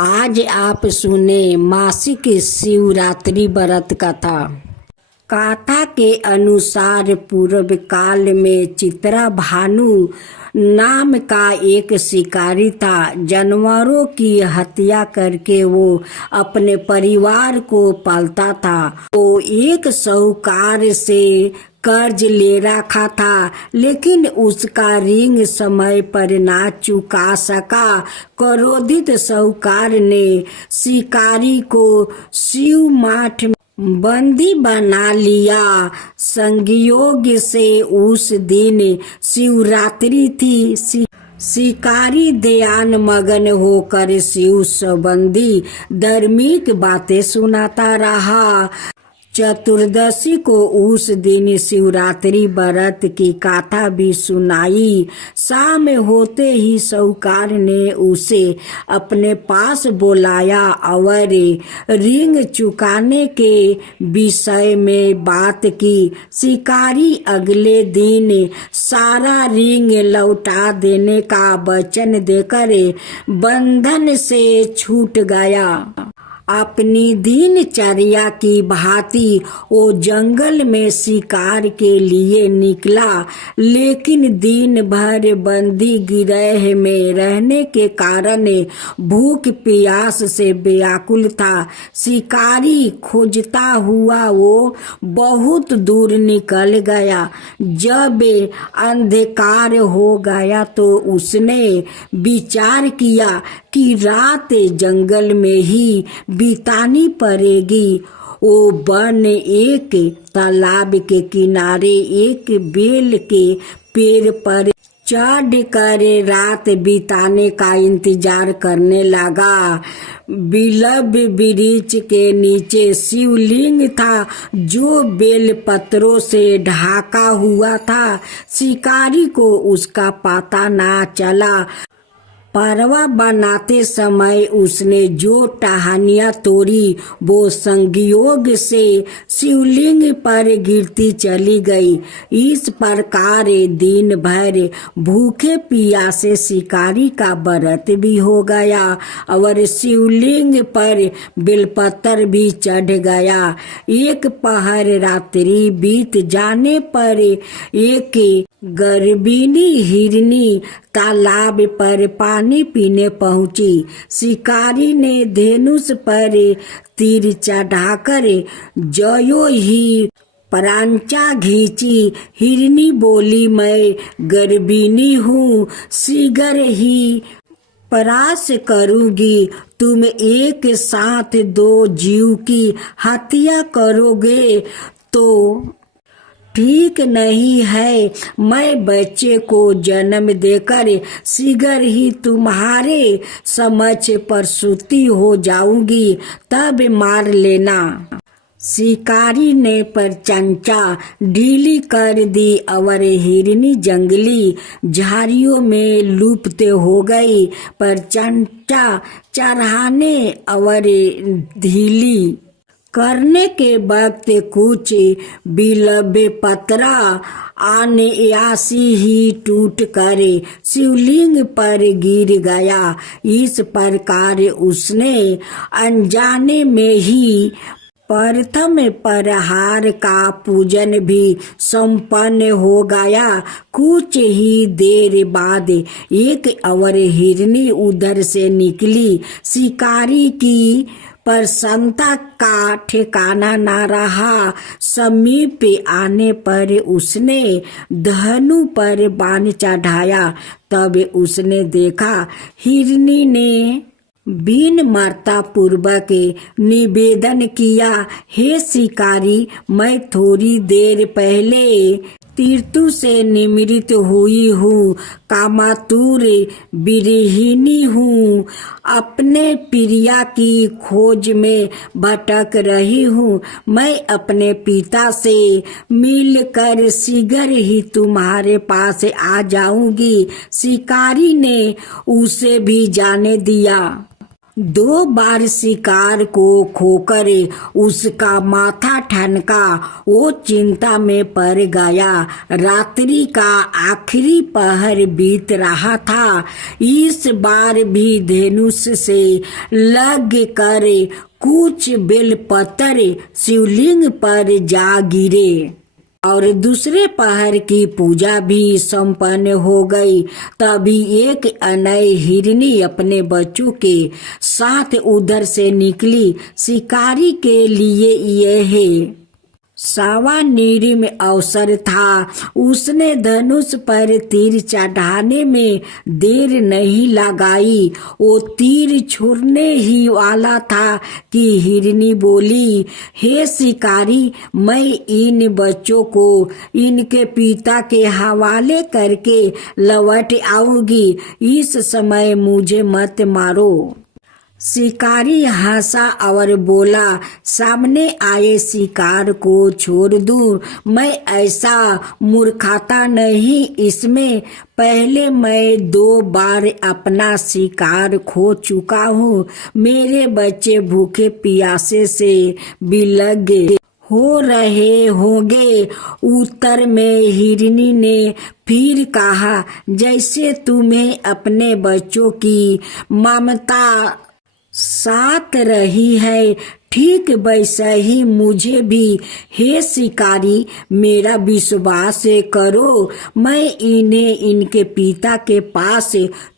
आज आप सुने मासिक शिवरात्रि व्रत कथा। कथा के अनुसार पूर्व काल में चित्रा भानु नाम का एक शिकारी था। जानवरों की हत्या करके वो अपने परिवार को पालता था। वो एक साहूकार से कर्ज ले रखा था, लेकिन उसका ऋण समय पर ना चुका सका। क्रोधित साहूकार ने शिकारी को शिव मठ बंदी बना लिया। संयोग से उस दिन शिवरात्रि थी। शिकारी ध्यान मगन होकर शिव संबंधी धार्मिक बातें सुनाता रहा। चतुर्दशी को उस दिन शिवरात्रि व्रत की कथा भी सुनाई। शाम होते ही साहूकार ने उसे अपने पास बुलाया और ऋण चुकाने के विषय में बात की। शिकारी अगले दिन सारा ऋण लौटा देने का वचन देकर बंधन से छूट गया। अपनी दिनचर्या की भांति वो जंगल में शिकार के लिए निकला, लेकिन दिन भर बंदी गिरह में रहने के कारण भूख प्यास से व्याकुल था। शिकारी खोजता हुआ वो बहुत दूर निकल गया। जब अंधकार हो गया तो उसने विचार किया कि रात जंगल में ही बितानी पड़ेगी। वो वन एक तालाब के किनारे एक बेल के पेड़ पर चढ़ कर रात बिताने का इंतजार करने लगा। बिल्व वृक्ष के नीचे शिवलिंग था जो बेल पत्रों से ढका हुआ था। शिकारी को उसका पता ना चला। परवा बनाते समय उसने जो टहनियाँ तोड़ी वो संयोग से शिवलिंग पर गिरती चली गई। इस प्रकार दिन भर भूखे प्यासे शिकारी का व्रत भी हो गया और शिवलिंग पर बेलपत्र भी चढ़ गया। एक पहर रात्रि बीत जाने पर एक गर्भिणी हिरनी तालाब पर पानी पीने पहुंची। शिकारी ने धनुष पर तीर चढ़ाकर ज्यों ही प्रांचा खींची। हिरनी बोली, मैं गर्भिणी हूँ, शीघ्र ही प्रयास करूंगी। तुम एक साथ दो जीव की हत्या करोगे तो ठीक नहीं है। मैं बच्चे को जन्म देकर शीघ्र ही तुम्हारे समक्ष प्रसूति हो जाऊंगी, तब मार लेना। शिकारी ने प्रचंचा ढीली कर दी और हिरनी जंगली झाड़ियों में लुप्त हो गई। प्रचंचा चढ़ाने और ढीली करने के वक्त कुछ बिल्व पत्रा अनायासी ही टूट कर शिवलिंग पर गिर गया। इस प्रकार उसने अनजाने में ही प्रथम प्रहार का पूजन भी संपन्न हो गया। कुछ ही देर बाद एक और हिरनी उधर से निकली। शिकारी की प्रसन्नता का ठिकाना न रहा। समीप आने पर उसने धनु पर बाण चढ़ाया। तब उसने देखा हिरनी ने विनम्रता पूर्वक निवेदन किया, हे शिकारी, मैं थोड़ी देर पहले तीर्थु से निमृत हुई हूँ, कामातुर विरहिणी हूँ, अपने प्रिया की खोज में भटक रही हूँ। मैं अपने पिता से मिलकर शीघ्र ही तुम्हारे पास आ जाऊंगी। शिकारी ने उसे भी जाने दिया। 2 बार शिकार को खोकर उसका माथा ठनका, वो चिंता में पड़ गया। रात्रि का आखिरी पहर बीत रहा था। इस बार भी धनुष से लग कर कुछ बेलपत्र शिवलिंग पर जा गिरे और दूसरे पहर की पूजा भी संपन्न हो गई। तभी एक अनय हिरनी अपने बच्चों के साथ उधर से निकली। शिकारी के लिए यह सावानिरिम अवसर था। उसने धनुष पर तीर चढ़ाने में देर नहीं लगाई। वो तीर छोड़ने ही वाला था कि हिरनी बोली, हे शिकारी, मैं इन बच्चों को इनके पिता के हवाले करके लौट आऊंगी। इस समय मुझे मत मारो। शिकारी हंसा और बोला, सामने आए शिकार को छोड़ दूं? मैं ऐसा मूर्खता नहीं। इसमें पहले मैं 2 बार अपना शिकार खो चुका हूँ। मेरे बच्चे भूखे प्यासे से बिलग हो रहे होंगे। उत्तर में हिरनी ने फिर कहा, जैसे तुम्हें अपने बच्चों की ममता साथ रही है, ठीक वैसा ही मुझे भी। हे शिकारी, मेरा विश्वास करो। मैं इन्हें इनके पिता के पास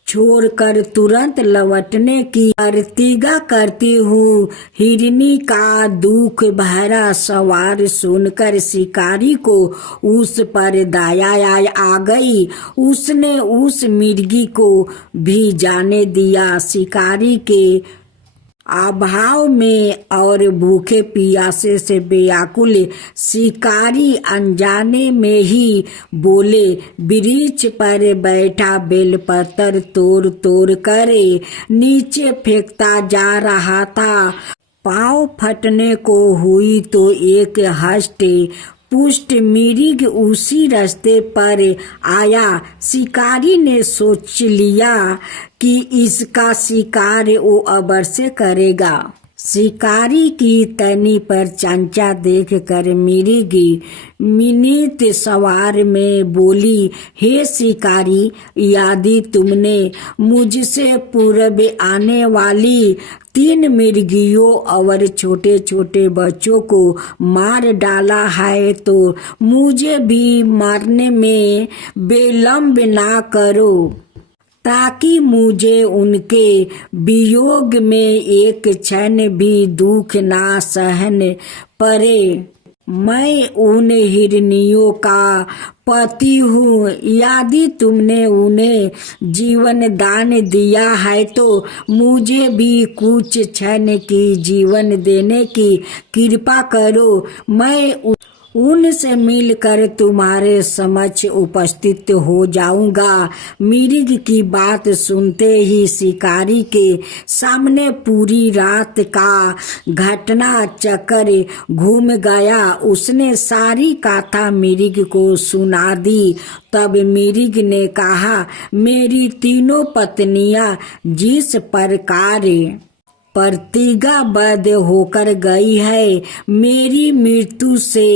छोड़कर तुरंत लौटने की प्रतिज्ञा करती हूँ। हिरनी का दुख भरा सवाल सुनकर शिकारी को उस पर दया आ गई। उसने उस मिर्गी को भी जाने दिया। शिकारी के अभाव में और भूखे प्यासे से व्याकुल शिकारी अनजाने में ही बोले, वृक्ष पर बैठा बेलपत्र तोड़ तोड़ कर नीचे फेंकता जा रहा था। पाँव फटने को हुई तो एक हष्ट पुष्ट मिर्ग उसी रास्ते पर आया। शिकारी ने सोच लिया कि इसका शिकार वो अवश्य करेगा। शिकारी की तनी पर चंचा देख कर मिर्ग मिनित सवार में बोली, हे शिकारी, यदि तुमने मुझसे पूर्व आने वाली 3 मिर्गियों और छोटे छोटे बच्चों को मार डाला है तो मुझे भी मारने में विलंब ना करो, ताकि मुझे उनके वियोग में एक क्षण भी दुख ना सहन पड़े। मैं उन हिरनियों का पति हूँ। यदि तुमने उन्हें जीवन दान दिया है तो मुझे भी कुछ क्षण की जीवन देने की कृपा करो। मैं उनसे मिलकर तुम्हारे समक्ष उपस्थित हो जाऊंगा। मिर्ग की बात सुनते ही शिकारी के सामने पूरी रात का घटना चक्र घूम गया। उसने सारी कथा मिर्ग को सुना दी। तब मिर्ग ने कहा, मेरी 3 पत्नियां जिस प्रकार प्रतिज्ञाबद्ध होकर गई है, मेरी मृत्यु से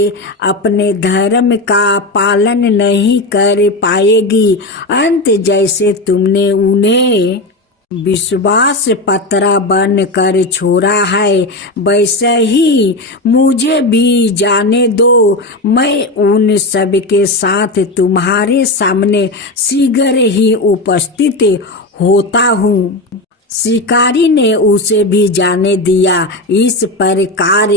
अपने धर्म का पालन नहीं कर पाएगी। अंत जैसे तुमने उन्हें विश्वास पत्र बन कर छोड़ा है, वैसे ही मुझे भी जाने दो। मैं उन सब के साथ तुम्हारे सामने शीघ्र ही उपस्थित होता हूँ। शिकारी ने उसे भी जाने दिया। इस प्रकार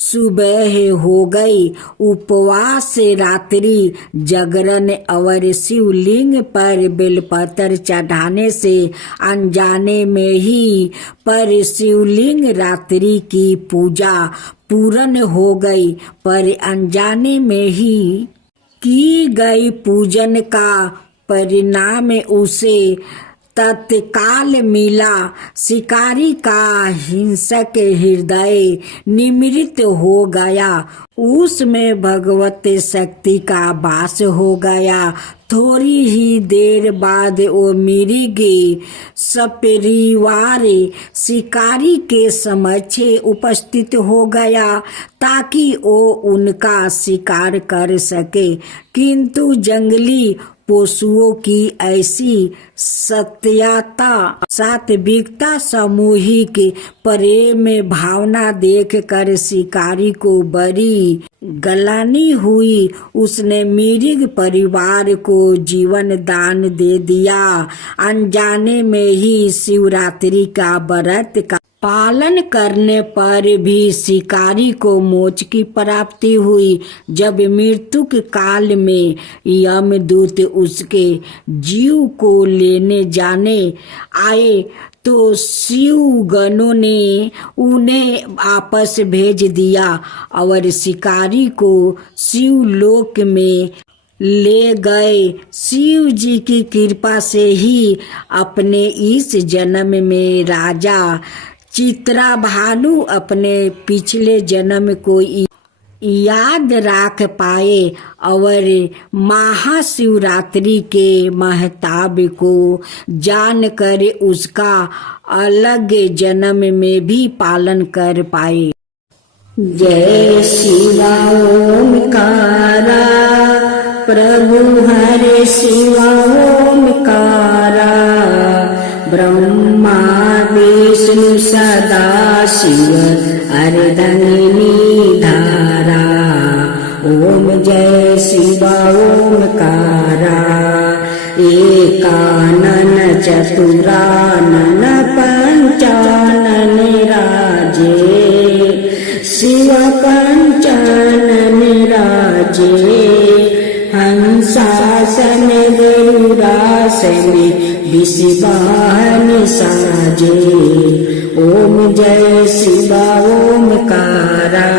सुबह हो गई। उपवास, रात्रि जागरण और शिवलिंग पर बेलपत्र चढ़ाने से अनजाने में ही पर शिवलिंग रात्रि की पूजा पूर्ण हो गई। पर अनजाने में ही की गई पूजन का परिणाम उसे तत्काल मिला। शिकारी का हिंसक हृदय निमृत हो गया। उसमें भगवत शक्ति का वास हो गया। थोड़ी ही देर बाद वो मिर्ग सपरिवार शिकारी के समक्ष उपस्थित हो गया ताकि वो उनका शिकार कर सके, किंतु जंगली पशुओं की ऐसी सात्विकता सामूहिक प्रेम भावना देखकर शिकारी को बड़ी गलानी हुई। उसने मिर्ग परिवार को जीवन दान दे दिया। अनजाने में ही शिवरात्रि का व्रत का पालन करने पर भी शिकारी को मोक्ष की प्राप्ति हुई। जब मृत्यु के काल में यमदूत उसके जीव को लेने जाने आए तो शिवगणों ने उन्हें वापस भेज दिया और शिकारी को शिवलोक में ले गए। शिव जी की कृपा से ही अपने इस जन्म में राजा चित्राभानु अपने पिछले जन्म को याद रख पाए और महाशिवरात्रि के महत्व को जानकर उसका अलग जन्म में भी पालन कर पाए। जय शिवा ओमकारा प्रभु हरे शिवा ओमकारा ब्रह्मा विष्णु सदा शिव अर्धंगिनी धारा। ओम जय शिवा ओमकारा एकानन चतुरानन पंचानन राजे शिव पंचानन राजे हंसासन गरुड़ासन विषवाहन साजे। ओम जय शिवा ओमकारा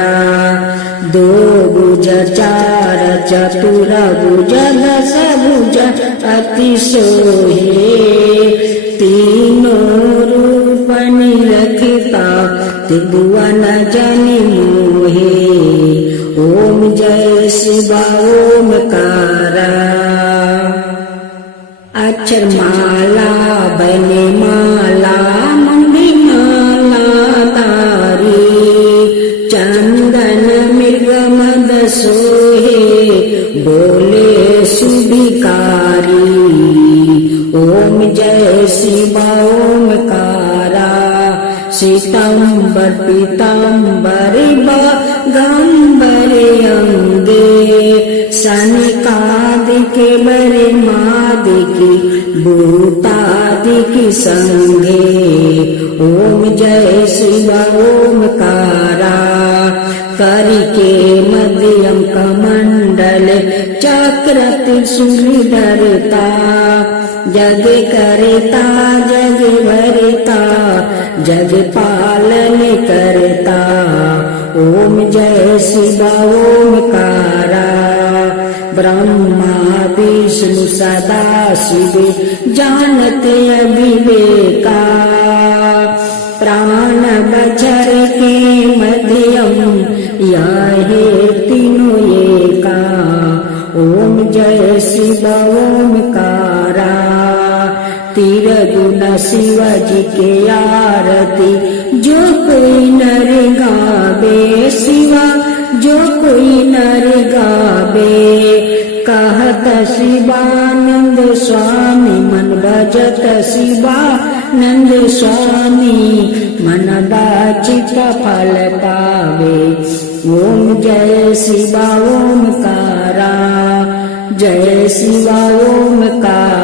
दो भुज चार चतुर भुज दस भुज अति सोहे तीनों रूप निरखता त्रिभुवन जन मोहे। ओम जय शिवा ओमकारा अक्षर माला बने माला मंदी माला तारी चंदन मृग मद सोहे बोले सुभिकारी। ओम जय शिवा ओमकारा सीतंबर पीतांबर गंबर अंगे सनिकादिक बरे मादिकी भूतादिकी संगे। ओम जय शिवा ओमकारा करिके मध्यम कमंडल चक्र त्रिशूल धरता जग करता जग भरता जग पालन करता। ओम जय शिवा ओमकारा ब्रह्मा विष्णु सदा शिव जानते अविवेका प्राण बचर के मध्यम याहे तीनों एका। ओम जय शिवा ओमकारा तीर गुण शिव जी के आरती जो कोई नर गावे शिवा जो कोई नर गावे। कहत शिवानंद स्वामी मन भजत शिवानंद स्वामी मन बाचित फल पावे। ओम जय शिवा ओमकारा जय शिवा ओमकारा।